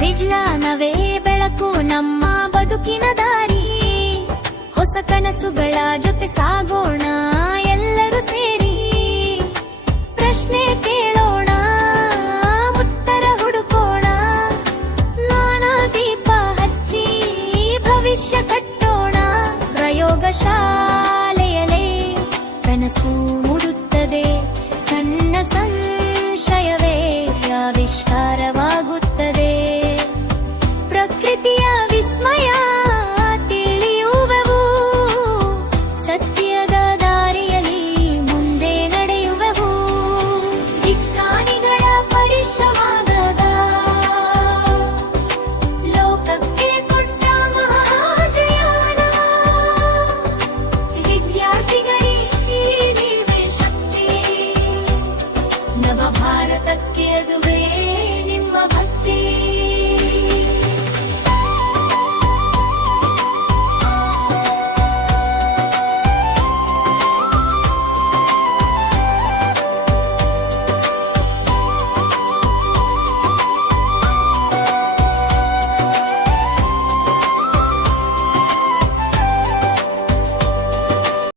ವಿಜ್ಞಾನವೇ ಬೆಳಕು ನಮ್ಮ ಬದುಕಿನ ದಾರಿ. ಹೊಸ ಕನಸುಗಳ ಜೊತೆ ಸಾಗೋಣ ಎಲ್ಲರೂ ಸೇರಿ. ಪ್ರಶ್ನೆ ಕೇಳೋಣ, ಉತ್ತರ ಹುಡುಕೋಣ. ಜ್ಞಾನ ದೀಪ ಹಚ್ಚಿ ಭವಿಷ್ಯ ಕಟ್ಟೋಣ. ಪ್ರಯೋಗಶಾಲೆಯಲ್ಲೇ ಕನಸು ಮೂಡುತ್ತದೆ. ಸಣ್ಣ ಸಂಶಯವೇ ಆವಿಷ್ಕಾರವಾಗುತ್ತದೆ. ಪ್ರಕೃತಿಯ ವಿಸ್ಮಯ ತಿಳಿಯುವೆವು. ಸತ್ಯದ ದಾರಿಯಲ್ಲಿ ಮುಂದೆ ನಡೆಯುವೆವು. ವಿಜ್ಞಾನಿಗಳ ಪರಿಶ್ರಮದ ಲೋಕಕ್ಕೆ ಕೊಟ್ಟ ಮಹಾಜಯಾನ. ವಿದ್ಯಾರ್ಥಿಗಳಿಗೆ ನೀವೇ ಶಕ್ತಿ. ನವ ಭಾರತಕ್ಕೆ ಅದುವೇ